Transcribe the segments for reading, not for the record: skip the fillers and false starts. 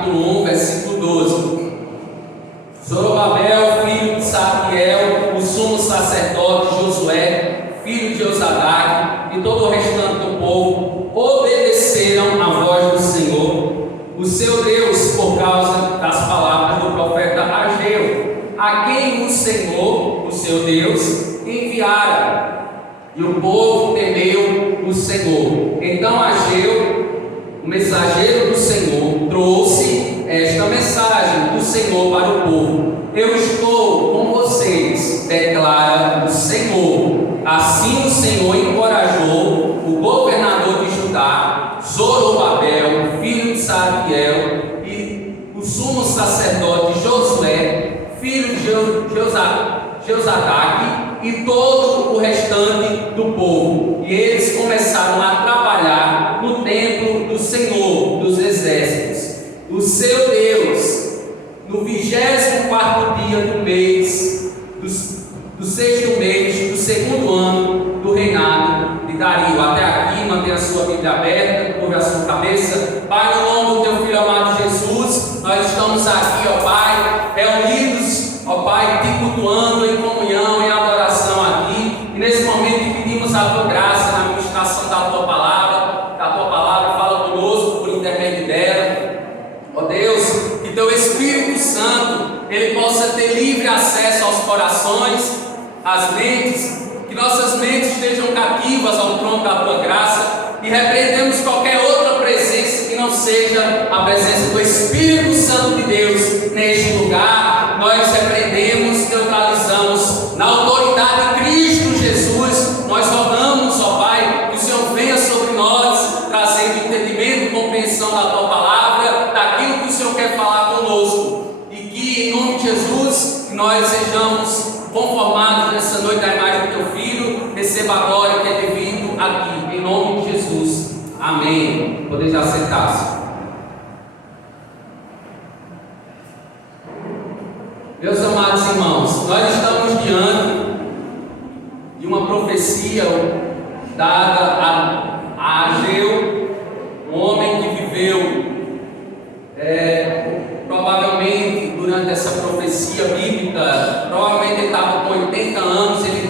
capítulo 1, versículo 12. Zorobabel, filho de Salatiel, o sumo sacerdote Josué, filho de Josadaque, e todo o restante do povo obedeceram à voz do Senhor, o seu Deus, por causa das palavras do profeta Ageu, a quem o Senhor, o seu Deus, enviara. E o povo temeu o Senhor. Então Ageu, o mensageiro do Senhor, trouxe esta mensagem do Senhor para o povo: eu estou com vocês, declara o Senhor. Assim o Senhor encorajou o governador de Judá, Zorobabel, filho de Salatiel, e o sumo sacerdote Josué, filho de Josadaque, e todo o restante do povo. E eles começaram a trabalhar no templo do Senhor dos Exércitos, o seu Deus, no 24º dia do mês, do sexto mês, do segundo ano do reinado de Dario. Até aqui, mantenha a sua Bíblia aberta, curva a sua cabeça. Pai, no nome do teu Filho amado Jesus, nós estamos aqui, ó Pai, reunidos, ó Pai, te cultuando em comunhão, em adoração aqui. E nesse momento pedimos a tua graça na ministração da tua palavra, fala conosco por intermédio dela. Ó Deus, que teu Espírito Santo, ele possa ter livre acesso aos corações, às mentes, que nossas mentes estejam cativas ao trono da tua graça, e repreendemos qualquer outra presença que não seja a presença do Espírito Santo de Deus neste lugar. Nós repreendemos, neutralizamos na autoridade de Cristo Jesus. Nós rogamos, ó Pai, que o Senhor venha sobre nós, trazendo entendimento e compreensão da tua palavra, daquilo que o Senhor quer falar conosco, e que em nome de Jesus nós sejamos conformados nessa noite da imagem do teu Filho. Receba a glória que é devido aqui, em nome de Jesus. Amém. Poder já sentar-se. Meus amados irmãos, nós estamos diante de uma profecia dada a Ageu, um homem que viveu provavelmente durante essa profecia bíblica, provavelmente ele estava com 80 anos, ele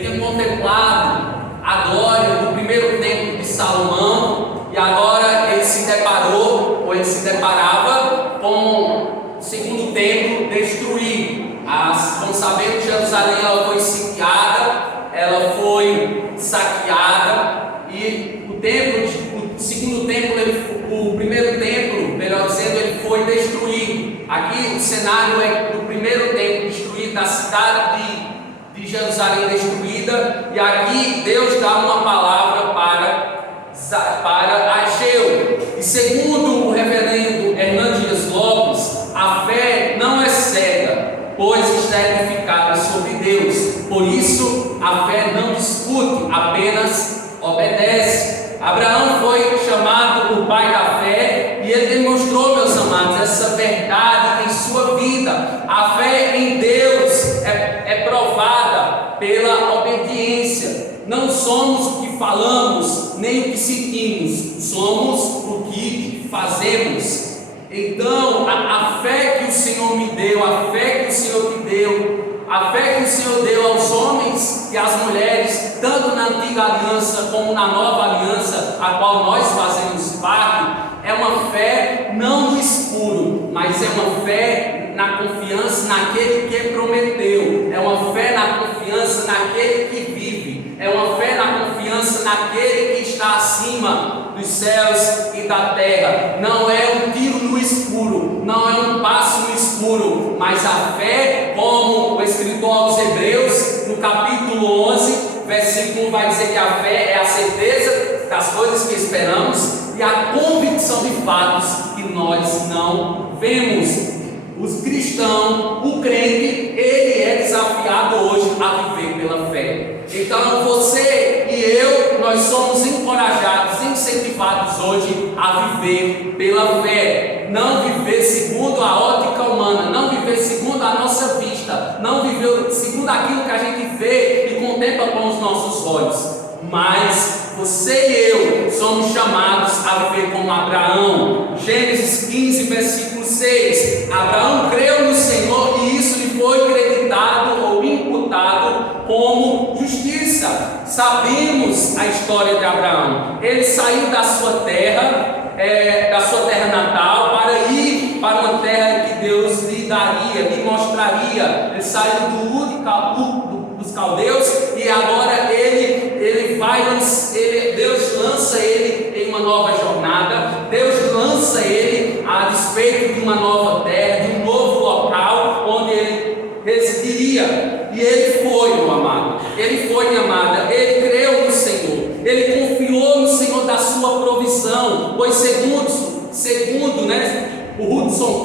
tinha contemplado a glória do primeiro templo de Salomão, e agora ele se deparava com o segundo templo destruído. Como sabemos, Jerusalém ela foi sitiada, ela foi saqueada, e o segundo templo, o primeiro templo, melhor dizendo, ele foi destruído. Aqui o cenário é do primeiro templo destruído, da cidade de Jerusalém destruída, e aqui Deus dá uma palavra para Ageu. E segundo o reverendo Hernando Dias Lopes, a fé não é cega, pois está edificada sobre Deus. Por isso a fé não discute, apenas obedece. Abraão foi chamado o pai da fé, e ele demonstrou, meus amados, essa verdade em sua vida. A fé em Deus é provada pela obediência. Não somos o que falamos, nem o que sentimos, somos o que fazemos. Então, a fé que o Senhor me deu, a fé que o Senhor te deu, a fé que o Senhor deu aos homens e às mulheres, tanto na antiga aliança como na nova aliança, a qual nós fazemos parte, é uma fé não no escuro, mas é uma fé na confiança naquele que prometeu, é uma fé na confiança naquele que vive, é uma fé na confiança naquele que está acima dos céus e da terra. Não é um tiro no escuro, não é um passo no escuro, mas a fé, como o escritor aos Hebreus, no capítulo 11, versículo 1, vai dizer que a fé é a certeza das coisas que esperamos e a convicção de fatos que nós não vemos. Os cristãos, o crente, ele é desafiado hoje a viver pela fé. Então você e eu, nós somos encorajados, incentivados hoje a viver pela fé. Não viver segundo a ótica humana, não viver segundo a nossa vista, não viver segundo aquilo que a gente vê e contempla com os nossos olhos, mas você e eu somos chamados a viver como Abraão. Gênesis 15, versículo 6. Abraão creu no Senhor e isso lhe foi creditado ou imputado como justiça. Sabemos a história de Abraão. Ele saiu da sua terra natal, para ir para uma terra que Deus lhe daria, lhe mostraria. Ele saiu do Ur dos caldeus e agora Deus lança ele em uma nova jornada. Deus lança ele a despeito de uma nova terra, de um novo local onde ele residiria. E ele foi, meu amado, ele foi, minha amada, ele creu no Senhor, ele confiou no Senhor da sua provisão, pois segundo o Hudson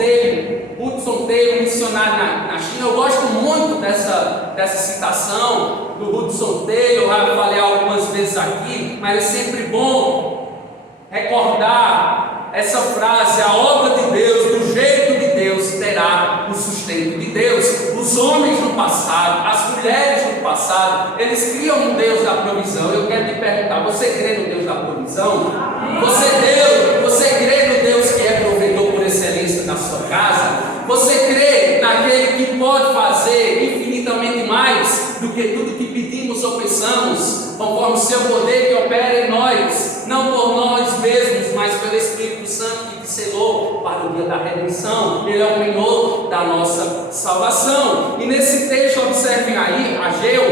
Taylor, missionário na China, eu gosto muito dessa citação do Hudson Taylor. Eu falei algumas vezes aqui, mas é sempre bom recordar essa frase: a obra de Deus, do jeito de Deus, terá o sustento de Deus. Os homens no passado, as mulheres no passado, eles criam um Deus da provisão. Eu quero te perguntar: você crê no Deus da provisão? Você crê no Deus que é provedor por excelência na sua casa? Você crê naquele que pode fazer infinitamente mais do que tudo que pedimos ou pensamos, conforme o seu poder que opera em nós, não por nós mesmos, mas pelo Espírito Santo que selou para o dia da redenção? Ele é o penhor da nossa salvação. E nesse texto, observem aí, Ageu,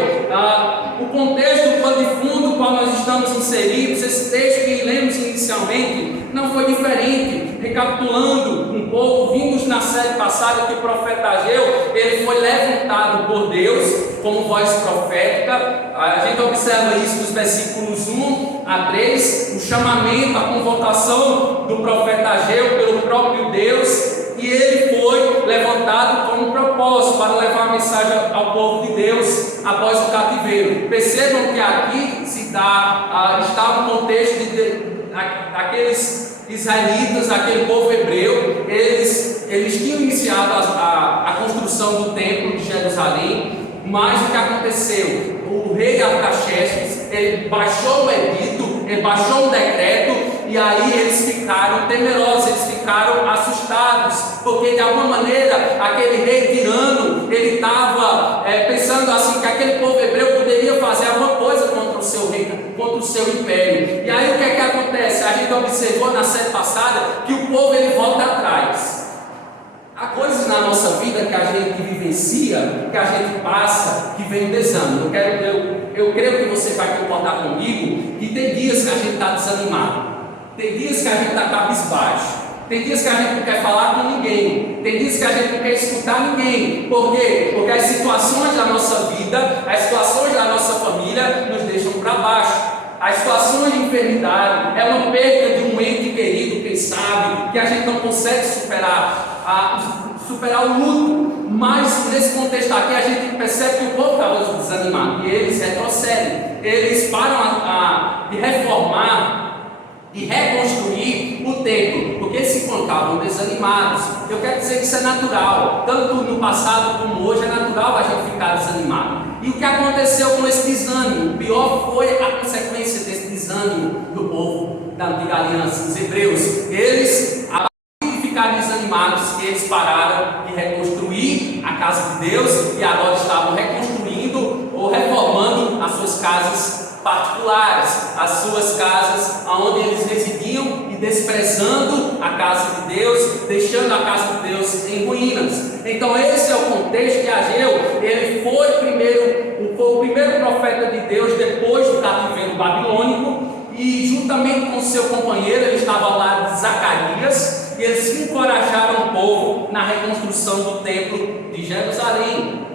o contexto, o pano de fundo no qual nós estamos inseridos. Esse texto que lemos inicialmente não foi diferente. Recapitulando um pouco, vimos na série passada que o profeta Ageu, ele foi levantado por Deus como voz profética. A gente observa isso nos versículos 1 a 3, o chamamento, a convocação do profeta Ageu pelo próprio Deus, e ele foi levantado com um propósito para levar a mensagem ao povo de Deus após o cativeiro. Percebam que aqui está um contexto daqueles israelitas, aquele povo hebreu. Eles tinham iniciado a construção do templo de Jerusalém, mas o que aconteceu? O rei Artaxerxes, ele baixou o edito, ele baixou um decreto, e aí eles ficaram temerosos, eles ficaram assustados, porque de alguma maneira aquele rei tirano, ele estava pensando assim, que aquele povo hebreu poderia fazer alguma coisa contra o seu reino, contra o seu império. E aí o que é que acontece? A gente observou na série passada que o povo ele volta atrás. Há coisas na nossa vida que a gente vivencia, que a gente passa, que vem o desânimo. Eu creio que você vai concordar comigo que tem dias que a gente está desanimado, tem dias que a gente está cabisbaixo, tem dias que a gente não quer falar com ninguém, tem dias que a gente não quer escutar ninguém. Por quê? Porque as situações da nossa vida, as situações da nossa família nos deixam para baixo. As situações de enfermidade é uma perda de um ente querido, quem sabe, que a gente não consegue superar o luto. Mas nesse contexto aqui a gente percebe que o povo estava desanimado e eles retrocedem, eles param de reformar e reconstruir o templo, porque se encontravam desanimados. Eu quero dizer que isso é natural, tanto no passado como hoje é natural a gente ficar desanimado. E o que aconteceu com esse desânimo? O pior foi a consequência desse desânimo do povo da antiga aliança, os hebreus. Eles, a partir de ficar desanimados, eles pararam de reconstruir a casa de Deus e agora estavam reconstruindo ou reformando as suas casas particulares, as suas casas onde eles residiam, e desprezando a casa de Deus, deixando a casa de Deus em ruínas. Então esse é o contexto que Ageu, ele foi o primeiro profeta de Deus depois do cativeiro babilônico, e juntamente com seu companheiro, ele estava ao lado de Zacarias, e eles encorajaram o povo na reconstrução do templo de Jerusalém.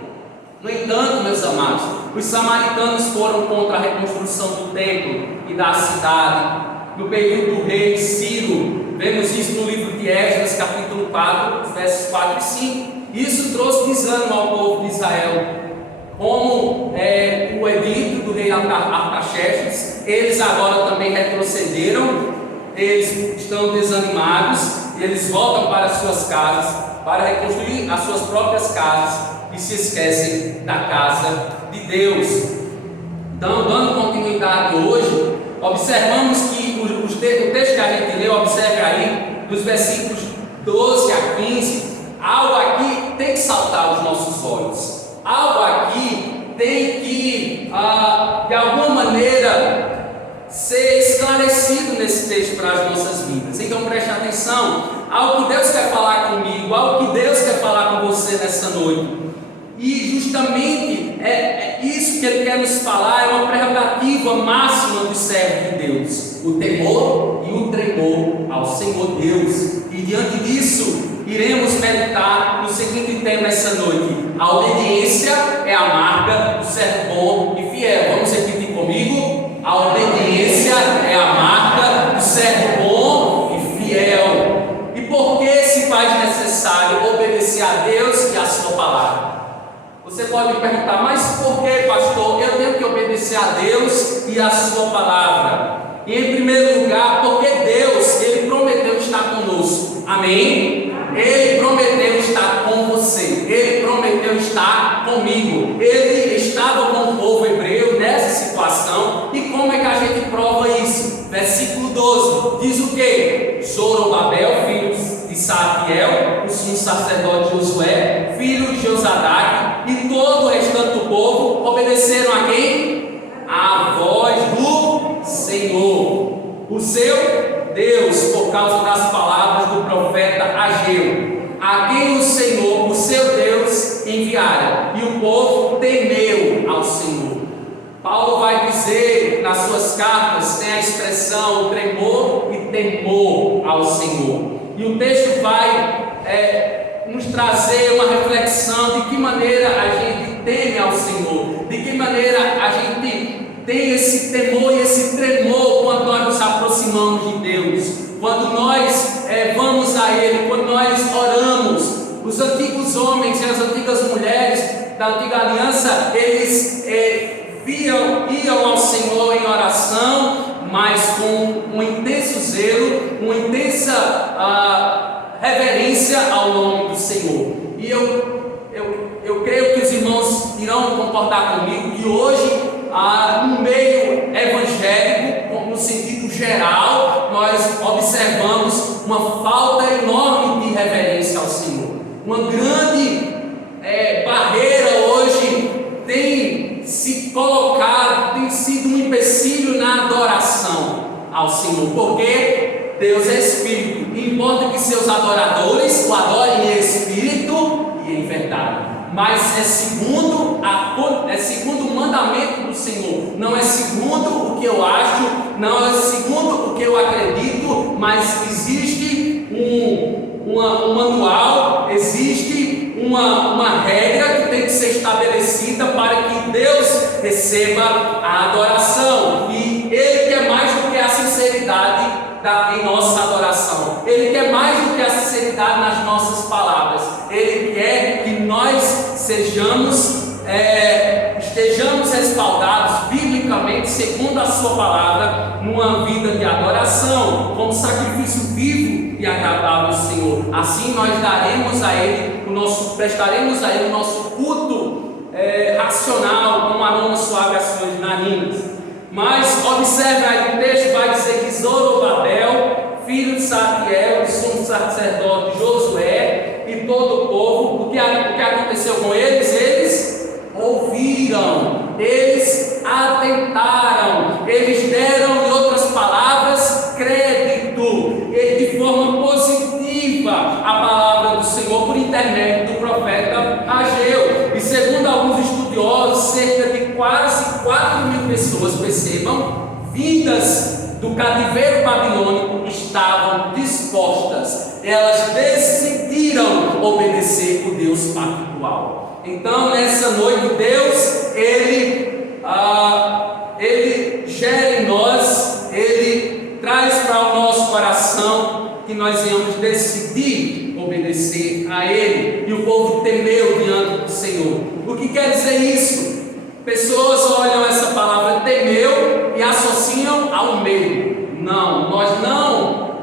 No entanto, meus amados, os samaritanos foram contra a reconstrução do templo e da cidade. No período do rei Ciro, vemos isso no livro de Esdras, capítulo 4, versos 4 e 5. Isso trouxe desânimo ao povo de Israel. Como o edito do rei Artaxerxes, eles agora também retrocederam, eles estão desanimados, eles voltam para as suas casas, para reconstruir as suas próprias casas, e se esquecem da casa de Deus. Então, dando continuidade verdade, hoje, observamos que o texto que a gente leu, observe aí, dos versículos 12 a 15, algo aqui tem que saltar aos nossos olhos. Algo aqui tem que, de alguma maneira, ser esclarecido nesse texto para as nossas vidas. Então preste atenção, algo que Deus quer falar comigo, algo que Deus quer falar com você nessa noite. E justamente é isso que Ele quer nos falar, é uma prerrogativa máxima do servo de Deus: o temor e o tremor ao Senhor Deus. E diante disso, iremos meditar no seguinte tema essa noite: a obediência é a marca do servo bom e fiel. Vamos repetir comigo? A obediência é a marca do servo bom e fiel. E por que se faz necessário obedecer a Deus e a sua palavra? Você pode me perguntar, mas por que, pastor, eu tenho que obedecer a Deus e a sua palavra? E em primeiro lugar, porque Deus, Ele prometeu estar conosco. Amém? Ele prometeu estar com você. Ele prometeu estar comigo. Ele estava com o povo hebreu nessa situação. E como é que a gente prova isso? Versículo 12 diz o quê? Zorobabel, filho de Salatiel, o sumo sacerdote Josué, filho de Josadaque, e todo o restante do povo obedeceram a quem? A voz do Senhor, o seu Deus, por causa das palavras do profeta Ageu, a quem o Senhor, o seu Deus, enviara, e o povo temeu ao Senhor. Paulo vai dizer nas suas cartas, tem a expressão tremor e temor ao Senhor. E o texto vai nos trazer uma reflexão de que maneira a gente teme ao Senhor, de que maneira a gente tem esse temor e esse tremor quando nós nos aproximamos de Deus, quando nós vamos a Ele, quando nós oramos. Os antigos homens e as antigas mulheres da antiga aliança, eles iam ao Senhor em oração, mas com um intenso zelo, uma intensa reverência ao nome do Senhor. E eu creio que os irmãos irão concordar comigo que hoje, no meio evangélico, no sentido geral, nós observamos uma falta enorme de reverência ao Senhor. Uma grande barreira hoje tem se colocado, tem sido um empecilho na adoração ao Senhor, porque Deus é Espírito, e importa que seus adoradores o adorem em Espírito e em verdade, mas é segundo o mandamento do Senhor, não é segundo o que eu acho, não é segundo o que eu acredito, mas existe um manual, existe uma regra que tem que ser estabelecida para que Deus receba a adoração, e Ele quer mais do que a sinceridade em nossa adoração, Ele quer mais do que a sinceridade nas nossas palavras, Ele quer que nós estejamos respaldados biblicamente, segundo a sua palavra, numa vida de adoração, como sacrifício vivo e agradável ao Senhor. Assim nós prestaremos a Ele o nosso culto racional, com um aroma suave às suas narinas. Mas observe aí, o texto vai dizer que Zorobabel, filho de Salatiel, o sumo sacerdote Josué e todo o povo, o que aconteceu com eles? Eles ouviram, eles atentaram, eles deram, em outras palavras, crédito, de forma positiva, a palavra do Senhor por intermédio do profeta Ageu. E segundo alguns estudiosos, cerca de quase 4.000 pessoas, percebam, vindas do cativeiro babilônico, estavam dispostas, elas decidiram obedecer o Deus pactual. Então nessa noite Deus, Ele gera em nós, Ele traz para o nosso coração que nós venhamos decidir obedecer a Ele, e o povo temeu diante do Senhor. O que quer dizer isso? Pessoas olham essa palavra temeu e associam ao medo. Não, nós não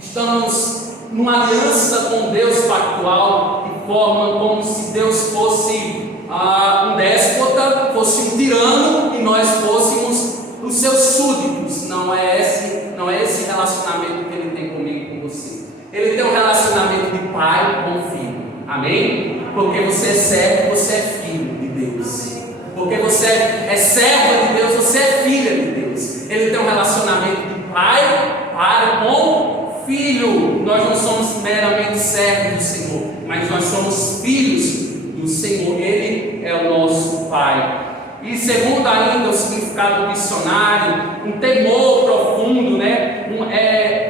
estamos numa aliança com Deus pactual, de forma como se Deus fosse um déspota, fosse um tirano, e nós fôssemos os seus súditos. Não é esse relacionamento que ele tem comigo e com você. Ele tem um relacionamento de pai com filho. Amém? Porque você é servo, você é filho de Deus. Porque você é serva de Deus, você é filha de Deus. Ele tem um relacionamento de pai para com filho. Nós não somos meramente servos do Senhor, mas nós somos filhos do Senhor. Ele é o nosso Pai. E segundo ainda o significado do dicionário, um temor profundo, né?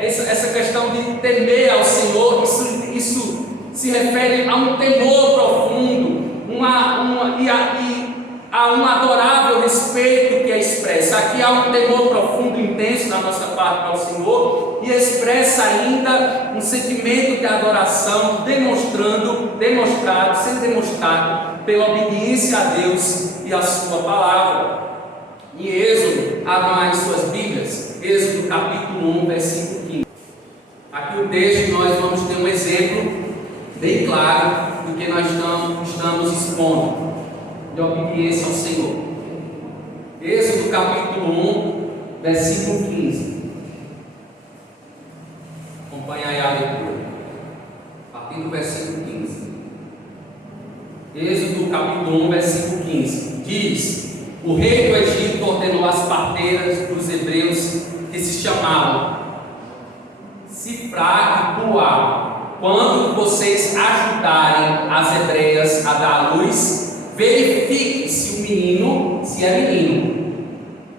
Essa questão de temer ao Senhor, isso se refere a um temor profundo, há um adorável respeito que é expresso. Aqui há um temor profundo, intenso da nossa parte ao Senhor, e expressa ainda um sentimento de adoração, sendo demonstrado pela obediência a Deus e a sua palavra. Em Êxodo, abram aí suas Bíblias, Êxodo capítulo 1, versículo 15. Aqui o texto nós vamos ter um exemplo bem claro do que nós estamos expondo de obediência ao Senhor. Êxodo capítulo 1, versículo 15. Acompanhe aí a leitura. A partir do versículo 15. Êxodo capítulo 1, versículo 15. Diz: o rei do Egito ordenou às parteiras dos hebreus que se chamavam Sifra e Puá: quando vocês ajudarem as hebreias a dar à luz, verifique se o menino, se é menino.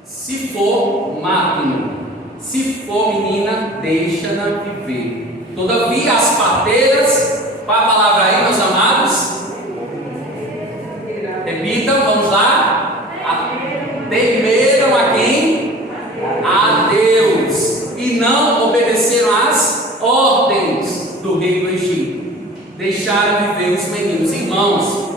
Se for, mate-no. Se for menina, deixa-na viver. Todavia as parteiras, qual a palavra aí, meus amados? Repitam, vamos lá. Temeram a quem? A Deus. E não obedeceram às ordens do rei do Egito. Deixaram viver os meninos. Irmãos,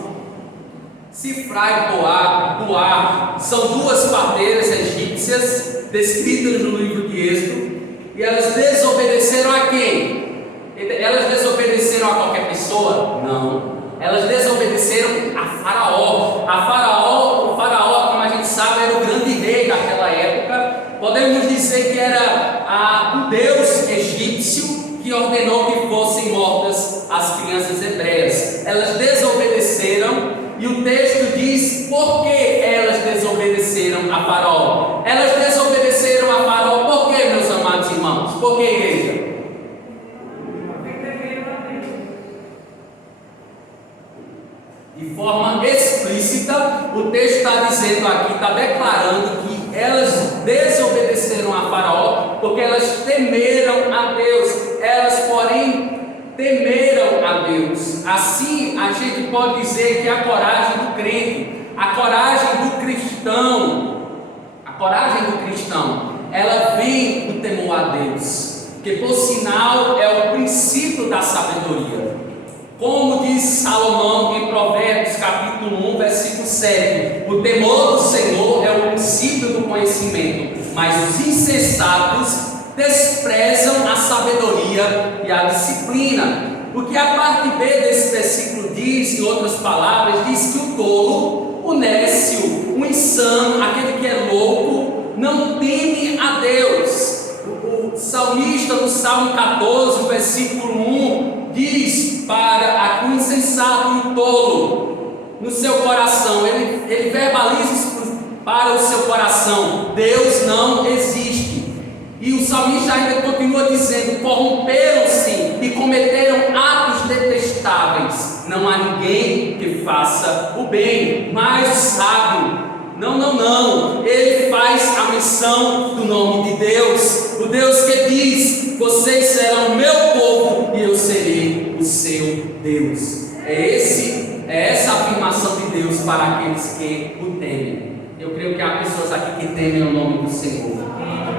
Sifra e Puá são duas parteiras egípcias descritas no livro de Êxodo, e elas desobedeceram a quem? Elas desobedeceram a qualquer pessoa? Não. Elas desobedeceram a Faraó. O Faraó, como a gente sabe, era o grande rei daquela época. Podemos dizer que era o deus egípcio que ordenou que fossem mortas as crianças hebreias. Elas desobedeceram, e o texto diz por que elas desobedeceram a Faraó. Elas desobedeceram a Faraó por quê, meus amados irmãos? Por que, igreja? De forma explícita, o texto está dizendo aqui, está declarando que elas desobedeceram a Faraó porque elas temeram a Deus. Elas, porém, temeram a Deus. Assim, a gente pode dizer que a coragem do crente, a coragem do cristão, ela vem do temor a Deus, que por sinal é o princípio da sabedoria. Como diz Salomão em Provérbios capítulo 1, versículo 7, o temor do Senhor é o princípio do conhecimento, mas os insensatos desprezam a sabedoria e a disciplina. Porque a parte B desse versículo diz, em outras palavras, diz que o tolo, o nécio, o insano, aquele que é louco, não teme a Deus. O salmista no Salmo 14, versículo 1, diz para o insensato e o tolo, no seu coração, ele verbaliza isso para o seu coração: Deus não existe. E o salmista ainda continua dizendo: corromperam-se e cometeram atos detestáveis. Não há ninguém que faça o bem. Mas o sábio, não, ele faz a menção do nome de Deus, o Deus que diz: vocês serão meu povo e eu serei o seu Deus. É essa a afirmação de Deus para aqueles que o temem. Eu creio que há pessoas aqui que temem o nome do Senhor.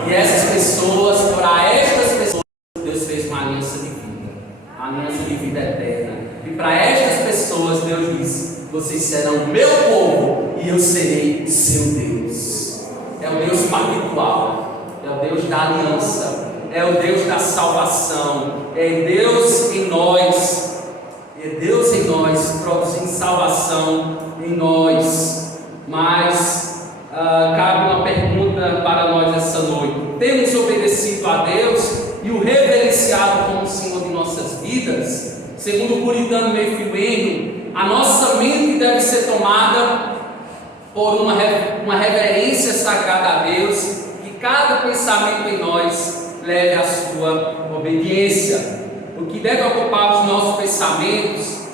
E essas pessoas, para estas pessoas, Deus fez uma aliança de vida, uma aliança de vida eterna. E para estas pessoas, Deus diz: vocês serão meu povo e eu serei seu Deus. É o Deus pactual, é o Deus da aliança, é o Deus da salvação, é Deus em nós, produzindo salvação em nós. Mas cabe uma pergunta para temos obedecido a Deus e o reverenciado como Senhor de nossas vidas, segundo o puritano Matthew Henry, a nossa mente deve ser tomada por uma reverência sagrada a Deus, que cada pensamento em nós leve à sua obediência. O que deve ocupar os nossos pensamentos,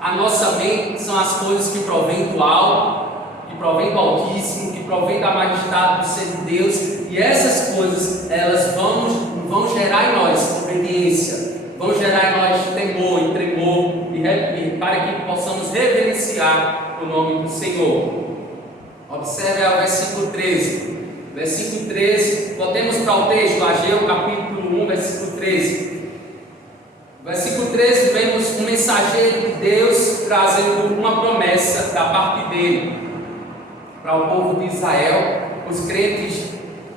a nossa mente, são as coisas que provêm do alto, que provém do Altíssimo, que provém da majestade do ser de Deus, e essas coisas, elas vão gerar em nós obediência, vão gerar em nós temor e tremor, e para que possamos reverenciar o nome do Senhor. Observe o versículo 13. Versículo 13, voltemos para o texto, Ageu capítulo 1, versículo 13. Versículo 13, vemos um mensageiro de Deus trazendo uma promessa da parte dele para o povo de Israel, os crentes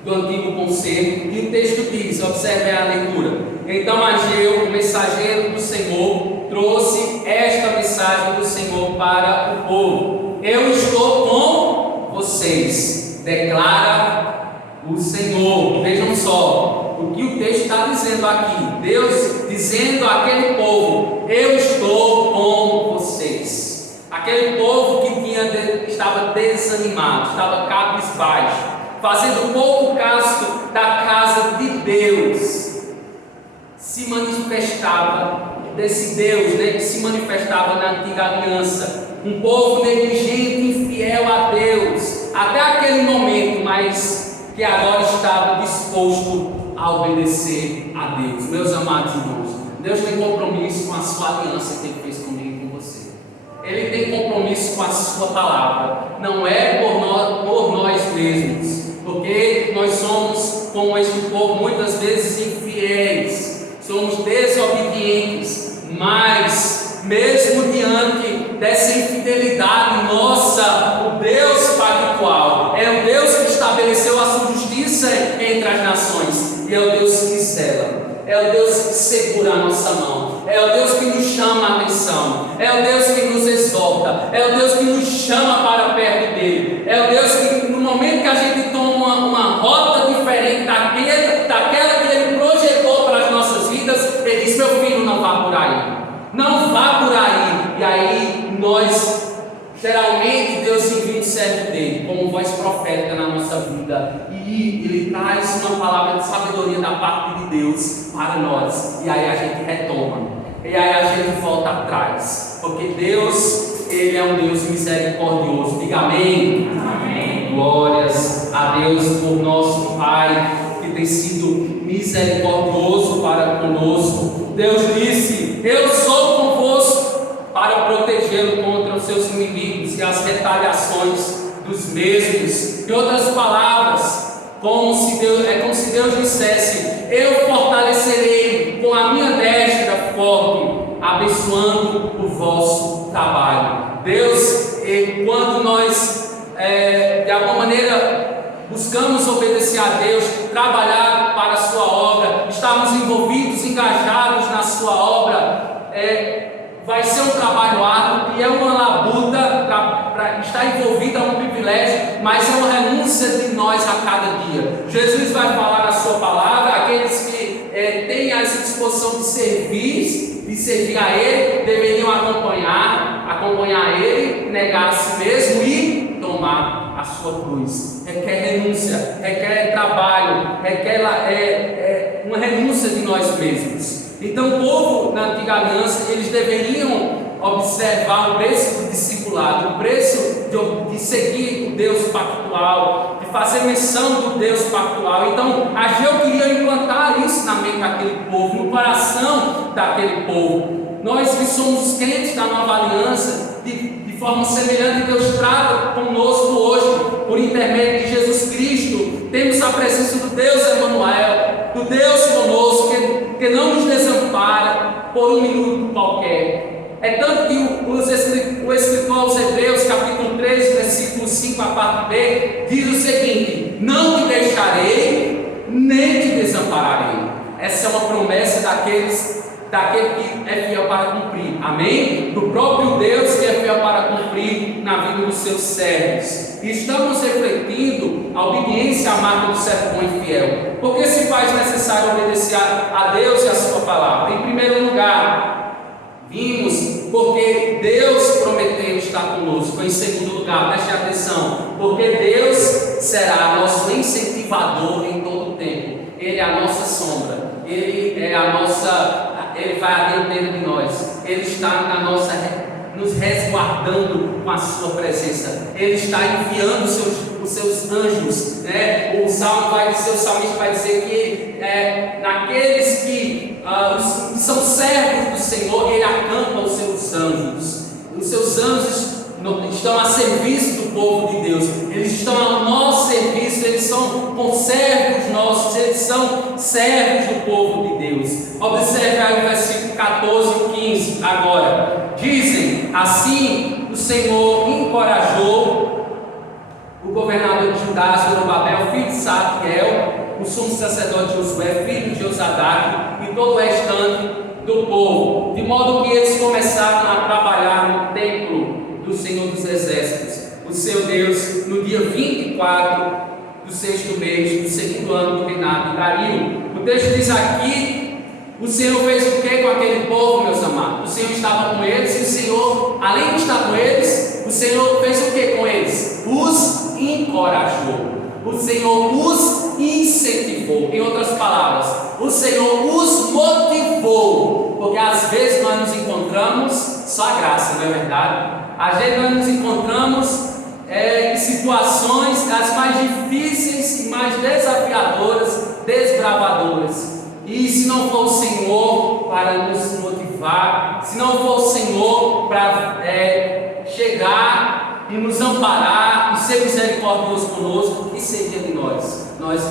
do antigo conselho, e o texto diz, observe a leitura: então Ageu, o mensageiro do Senhor, trouxe esta mensagem do Senhor para o povo: eu estou com vocês, declara o Senhor. Vejam só o que o texto está dizendo aqui, Deus dizendo àquele povo: eu estou com vocês. Aquele povo que estava desanimado, estava cabisbaixo, fazendo pouco caso da casa de Deus, se manifestava desse Deus, que se manifestava na antiga aliança, um povo negligente, infiel a Deus, até aquele momento, mas que agora estava disposto a obedecer a Deus. Meus amados irmãos, Deus tem compromisso com a sua aliança que Ele fez comigo e com você. Ele tem compromisso com a sua palavra, não é por nós mesmos, porque nós somos, como este povo, muitas vezes infiéis, somos desobedientes, mas mesmo diante dessa infidelidade nossa, o Deus pactual é o Deus que estabeleceu a sua justiça entre as nações, e é o Deus que zela, é o Deus que segura a nossa mão, é o Deus que nos chama a atenção, é o Deus que nos exalta, é o Deus que nos chama para perto dele, é o Deus que no momento que a gente toma uma rota diferente daquela que ele projetou para as nossas vidas, ele diz: meu filho, não vá por aí, não vá por aí. E aí nós, geralmente, Deus envia um servo dele como voz profética na nossa vida, e ele traz uma palavra de sabedoria da parte de Deus para nós, e aí a gente retoma, e aí a gente volta atrás, porque Deus, Ele é um Deus misericordioso. Diga amém. Amém. Glórias a Deus por nosso Pai, que tem sido misericordioso para conosco. Deus disse: eu sou convosco para protegê-lo contra os seus inimigos e as retaliações dos mesmos. Em outras palavras, como se Deus dissesse: eu fortalecerei com a minha destra forte, abençoando o vosso trabalho. Deus, quando nós de alguma maneira buscamos obedecer a Deus, trabalhar para a sua obra, estarmos envolvidos, engajados na sua obra, vai ser um trabalho árduo e é uma labuta para estar envolvido, é um privilégio, mas é uma renúncia de nós a cada dia. Jesus vai falar na sua palavra: aqueles que têm essa disposição de servir a Ele, deveriam acompanhar Ele, negar a si mesmo e tomar a sua cruz. Requer renúncia, requer trabalho, requer uma renúncia de nós mesmos. Então o povo na antiga aliança, eles deveriam observar o preço do discipulado, o preço de seguir o Deus pactual, de fazer menção do Deus pactual. Então Ageu queria implantar isso na mente daquele povo, no coração daquele povo. Nós que somos os crentes da nova aliança, de forma semelhante, Deus trata conosco hoje, por intermédio de Jesus Cristo. Temos a presença do Deus Emanuel, do Deus conosco, que não nos desampara por um minuto qualquer. É tanto que o escritor aos Hebreus, capítulo 3, versículo 5, a parte B, diz o seguinte: não te deixarei, nem te desampararei. Essa é uma promessa daquele que é fiel para cumprir, amém? Do próprio Deus que é fiel para cumprir na vida dos seus servos. e estamos refletindo a obediência à marca do servo bom e fiel. Por que se faz necessário obedecer a Deus e a sua palavra? Em primeiro lugar, vimos porque Deus prometeu estar conosco. Em segundo lugar, preste atenção, porque Deus será nosso incentivador em todo o tempo. Ele é a nossa sombra, Ele vai adiante de nós, Ele está nos resguardando com a sua presença, Ele está enviando os seus anjos, né? O salmista vai dizer que naqueles que são servos do Senhor, Ele acampa os seus anjos. Os seus anjos estão a serviço do povo de Deus, eles estão ao nosso serviço, eles são conservos nossos, eles são servos do povo de Deus. Observe aí o versículo 14 e 15 agora. Dizem, assim o Senhor encorajou o governador de Judá, Zorobabel, filho de Salatiel, o sumo sacerdote Josué, filho de Josadaque, e todo o restante do povo, de modo que eles começaram a trabalhar no templo do Senhor dos Exércitos, o seu Deus, no dia 24 do sexto mês do segundo ano do reinado de Dario. O texto diz aqui: o Senhor fez o que com aquele povo, meus amados? O Senhor estava com eles, e o Senhor, além de estar com eles, o Senhor fez o que com eles? Os encorajou. O Senhor os incentivou. Em outras palavras, o Senhor os motivou, porque às vezes nós nos encontramos, só a graça, não é verdade? Às vezes nós nos encontramos em situações as mais difíceis e mais desafiadoras, desbravadoras. E se não for o Senhor para nos motivar, se não for o Senhor para chegar e nos amparar e ser misericordioso conosco, o que seria de nós? Nós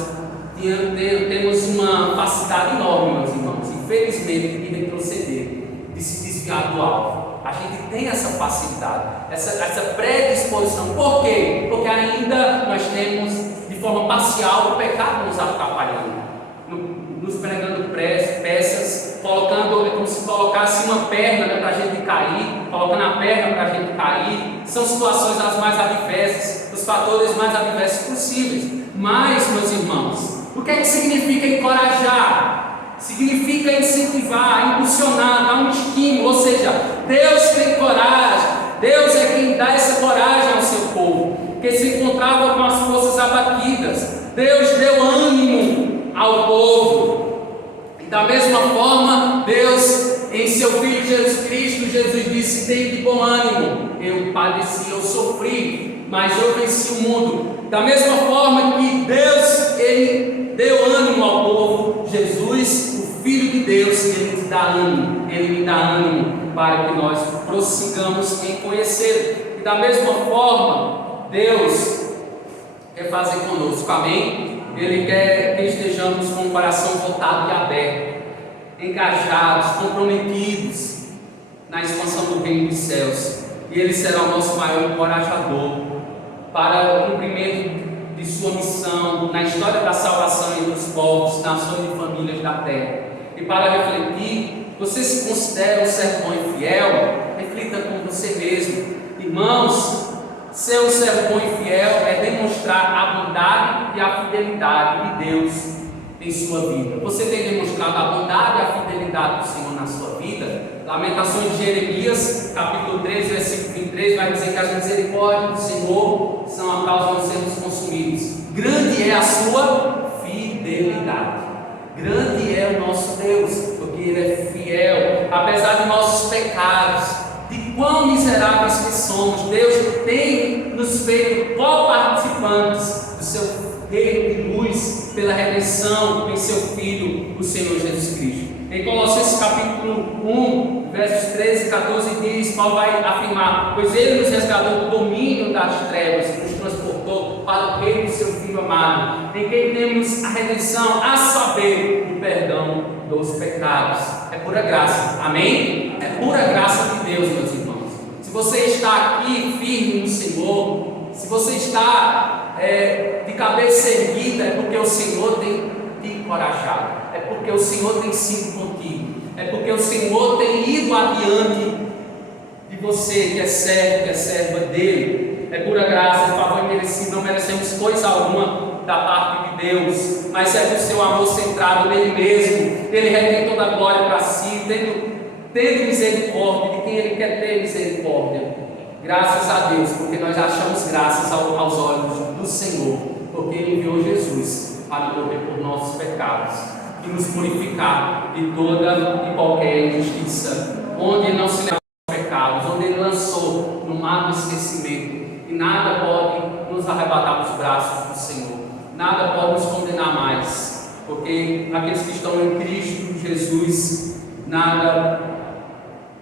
temos uma facilidade enorme, meus irmãos, infelizmente, de retroceder, de se desviar do alvo. A gente tem essa facilidade, essa predisposição. Por quê? Porque ainda nós temos, de forma parcial, o pecado nos atrapalhando, nos pregando peças, colocando, é como se colocasse uma perna, né, para a gente cair, colocando a perna para a gente cair. São situações as mais adversas, os fatores mais adversos possíveis. Mas, meus irmãos, o que é que significa encorajar? Significa incentivar, impulsionar, dar um estímulo. Ou seja, Deus tem coragem, Deus é quem dá essa coragem ao seu povo, que se encontrava com as forças abatidas. Deus deu ânimo ao povo, e da mesma forma, Deus, em seu Filho Jesus Cristo, Jesus disse: tem de bom ânimo, eu padeci, eu sofri, mas eu venci o mundo. Da mesma forma que Deus, Ele deu ânimo ao povo, Jesus, o Filho de Deus, Ele nos dá ânimo, Ele me dá ânimo para que nós prossigamos em conhecer. E da mesma forma, Deus quer fazer conosco, amém? Ele quer que estejamos com o coração voltado e aberto, engajados, comprometidos na expansão do reino dos céus. E Ele será o nosso maior encorajador para o cumprimento de sua missão na história da salvação entre os povos, nações e famílias da terra. E para refletir, você se considera um servo bom e fiel? Reflita com você mesmo. Irmãos, ser um servo bom e fiel é demonstrar a bondade e a fidelidade de Deus em sua vida. Você tem demonstrado a bondade e a fidelidade do Senhor na sua vida? Lamentações de Jeremias, capítulo 13, versículo 23, vai dizer que as misericórdias do Senhor são a causa de não sermos consumidos. Grande é a sua fidelidade. Grande é o nosso Deus, porque Ele é fiel, apesar de nossos pecados, de quão miseráveis que somos. Deus tem nos feito co-participantes do seu reino de luz, pela redenção em seu Filho, o Senhor Jesus Cristo. Em Colossenses capítulo 1, versos 13 e 14 diz, Paulo vai afirmar: pois Ele nos resgatou do domínio das trevas e nos transportou para o reino do seu Filho amado, em quem temos a redenção, a saber, o perdão dos pecados. É pura graça, amém? É pura graça de Deus, meus irmãos. Se você está aqui firme no Senhor, se você está de cabeça erguida, é porque o Senhor tem te encorajado, é porque o Senhor tem sido contigo, é porque o Senhor tem ido adiante de você, que é servo, que é serva dele. é pura graça, é favor imerecido, não merecemos coisa alguma da parte de Deus, mas é do seu amor centrado nele mesmo. Ele retém toda a glória para si, tendo misericórdia de quem ele quer ter misericórdia. Graças a Deus, porque nós achamos graças aos olhos do Senhor, porque ele enviou Jesus para morrer por nossos pecados e nos purificar de toda e qualquer injustiça, onde ele não se leva aos pecados, onde ele lançou no mar do esquecimento, e nada pode nos arrebatar dos braços do Senhor, nada pode nos condenar mais, porque aqueles que estão em Cristo Jesus, nada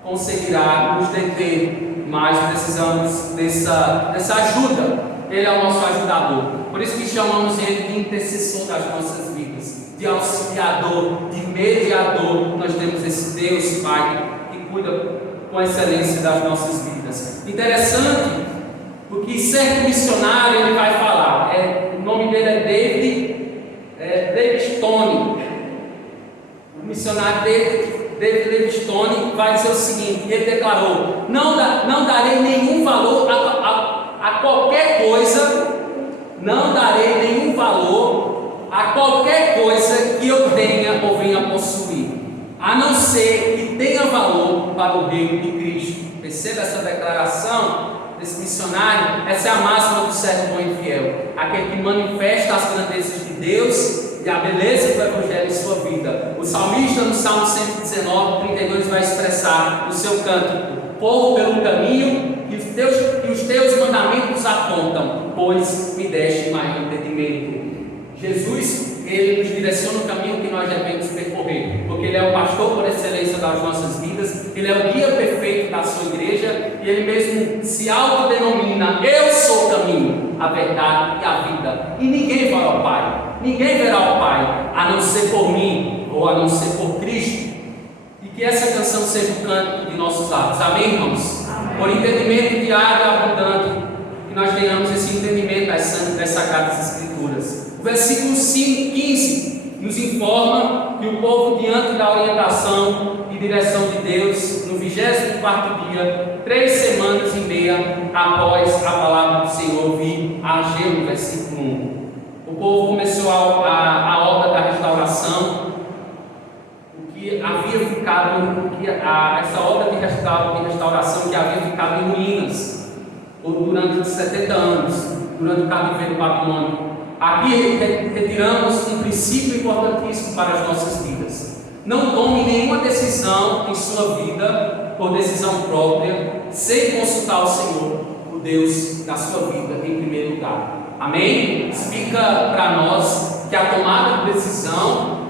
conseguirá nos deter, mas precisamos dessa ajuda. Ele é o nosso ajudador, por isso que chamamos ele de intercessor das nossas vidas, de auxiliador, de mediador. Nós temos esse Deus Pai que cuida com excelência das nossas vidas. Interessante, porque certo missionário ele vai falar, o nome dele é David Stone. O missionário David Stone vai dizer o seguinte: ele declarou: não darei nenhum valor a qualquer coisa, não darei nenhum valor a qualquer coisa que eu tenha ou venha possuir, a não ser que tenha valor para o reino de Cristo. Perceba essa declaração desse missionário. Essa é a máxima do servo bom e fiel, aquele que manifesta as grandezas de Deus e a beleza do Evangelho em sua vida. O salmista, no Salmo 119, 32, vai expressar no seu cântico: corro pelo caminho que os teus mandamentos apontam, pois me deste maior entendimento. Jesus, ele nos direciona o caminho que nós devemos percorrer, porque ele é o pastor por excelência das nossas vidas, ele é o guia perfeito da sua igreja, e ele mesmo se autodenomina: eu sou o caminho, a verdade e a vida, e ninguém vai ao Pai, ninguém verá ao Pai, a não ser por mim, ou a não ser por Cristo. E que essa canção seja o cântico de nossos lábios, amém, irmãos? Amém. Por entendimento diário e abundante, que nós tenhamos esse entendimento das Sagradas Escrituras. O versículo 15 nos informa que o povo, diante da orientação e direção de Deus, no 24º dia, 3 semanas e meia após a palavra do Senhor vir a Ageu, no versículo 1, o povo começou a obra da restauração. Essa obra de restauração que havia ficado em ruínas durante 70 anos, durante o cativeiro babilônico. Aqui retiramos um princípio importantíssimo para as nossas vidas: não tome nenhuma decisão em sua vida por decisão própria, sem consultar o Senhor, o Deus da sua vida, em primeiro lugar. Amém? Explica para nós que a tomada de decisão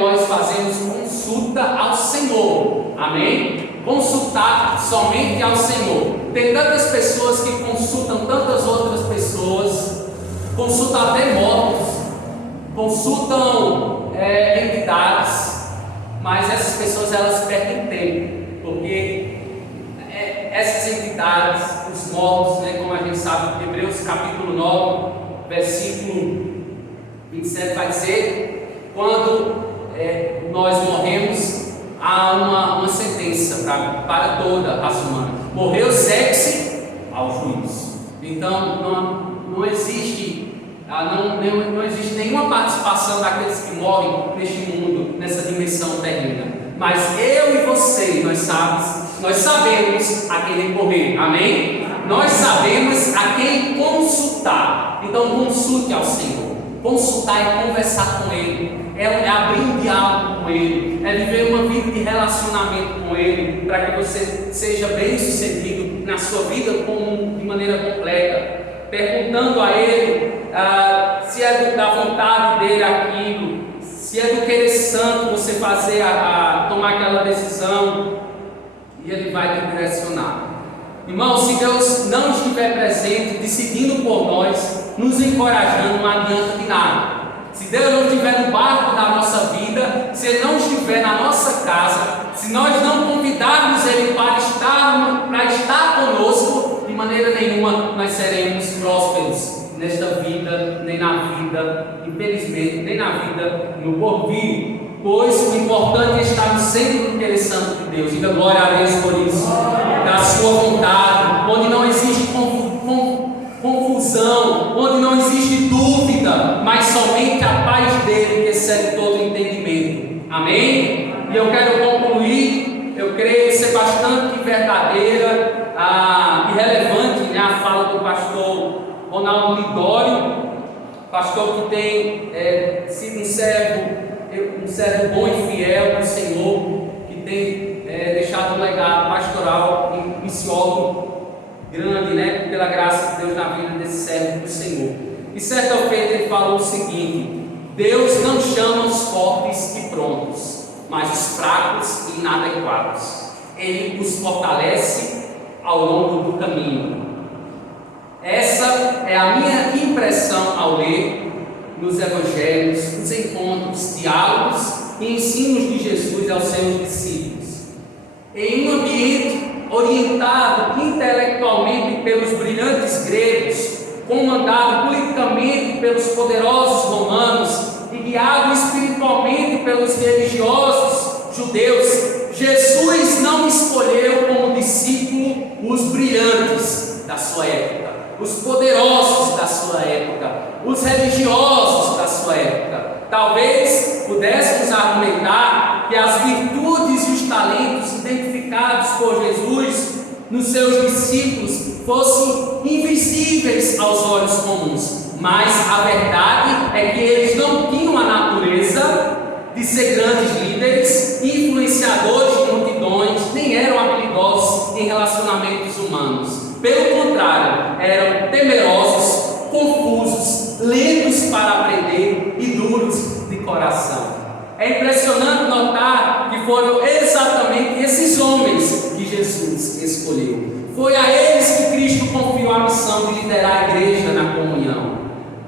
nós fazermos consulta ao Senhor. Amém? Consultar somente ao Senhor. Tem tantas pessoas que consultam tantas outras pessoas, consultam até mortos, consultam entidades, mas essas pessoas elas perdem tempo, porque essas entidades, os mortos, como a gente sabe, Hebreus capítulo 9, versículo 27 vai dizer: quando nós morremos, há uma sentença para toda a raça humana. Morreu, segue-se ao juízo. Então não existe nenhuma participação daqueles que morrem neste mundo, nessa dimensão terrena. Mas eu e você, nós sabemos a quem recorrer. Amém? Nós sabemos a quem consultar. Então consulte ao Senhor. Consultar é conversar com Ele, é abrir um diálogo com Ele, é viver uma vida de relacionamento com Ele, para que você seja bem sucedido na sua vida de maneira completa, perguntando a Ele se é da vontade dEle aquilo, se é do querer santo você tomar aquela decisão, e Ele vai te direcionar. Irmão, se Deus não estiver presente, decidindo por nós, nos encorajando, não adianta de nada. Se Deus não estiver no barco da nossa vida, se Ele não estiver na nossa casa, se nós não convidarmos Ele para estar conosco, de maneira nenhuma nós seremos prósperos nesta vida, nem na vida, infelizmente, nem na vida no porvir. Pois o importante é estar no centro do querer santo de Deus. Diga glória a Deus por isso. Da sua vontade, onde não existe confusão confusão, onde não existe dúvida, mas somente a paz dele que excede todo entendimento. Amém? E eu quero concluir, eu creio ser bastante verdadeira e relevante, né, a fala do pastor Ronaldo Lidório, pastor que tem sido um servo bom e fiel do Senhor, que tem deixado um legado pastoral e missiólogo grande, né, pela graça de Deus na vida desse servo do Senhor. E certa feita ele falou o seguinte: Deus não chama os fortes e prontos, mas os fracos e inadequados. Ele os fortalece ao longo do caminho. Essa é a minha impressão ao ler nos evangelhos, nos encontros, diálogos e ensinos de Jesus aos seus discípulos. Em um ambiente orientado intelectualmente pelos brilhantes gregos, comandado politicamente pelos poderosos romanos e guiado espiritualmente pelos religiosos judeus, Jesus não escolheu como discípulo os brilhantes da sua época, os poderosos da sua época, os religiosos da sua época. Talvez pudéssemos argumentar que as virtudes e os talentos identificados por Jesus nos seus discípulos fossem invisíveis aos olhos comuns, mas a verdade é que eles não tinham a natureza de ser grandes líderes, influenciadores de multidões, nem eram habilidosos em relacionamentos humanos. Pelo contrário, eram temerosos, confusos, lentos para aprender e duros de coração. É impressionante notar que foram exatamente esses homens que Jesus escolheu. Foi a eles que Cristo confiou a missão de liderar a igreja na comunhão,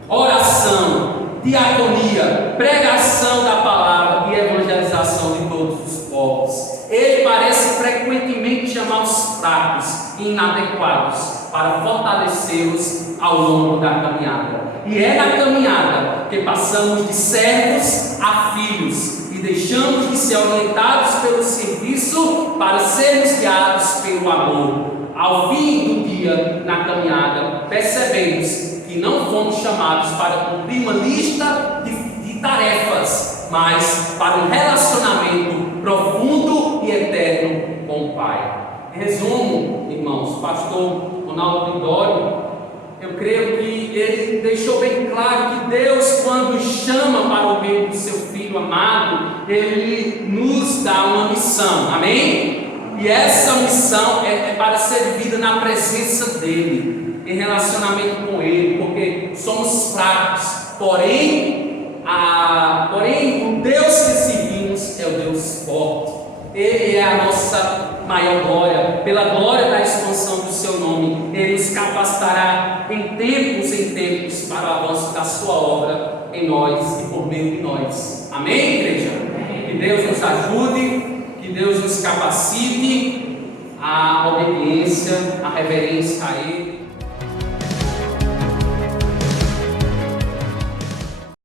oração, diaconia, pregação da palavra e evangelização de todos os povos. Ele parece frequentemente chamar os fracos e inadequados para fortalecê-los ao longo da caminhada. E é na caminhada que passamos de servos a filhos e deixamos de ser orientados pelo serviço para sermos guiados pelo amor. Ao fim do dia, na caminhada, percebemos que não fomos chamados para cumprir uma lista de tarefas, mas para um relacionamento profundo e eterno com o Pai. Em resumo, irmãos, pastor Ronaldo Lidório, eu creio que ele deixou bem claro que Deus, quando chama para o meio do seu Filho amado, Ele nos dá uma missão, amém? E essa missão é para ser vivida na presença dEle, em relacionamento com Ele, porque somos fracos, porém o Deus que servimos é o Deus forte. Ele é a nossa maior glória, pela glória da expansão do seu nome. Ele nos capacitará em tempos para o avanço da sua obra em nós e por meio de nós. Amém, igreja? Amém. Que Deus nos ajude, que Deus nos capacite à obediência, à reverência a Ele.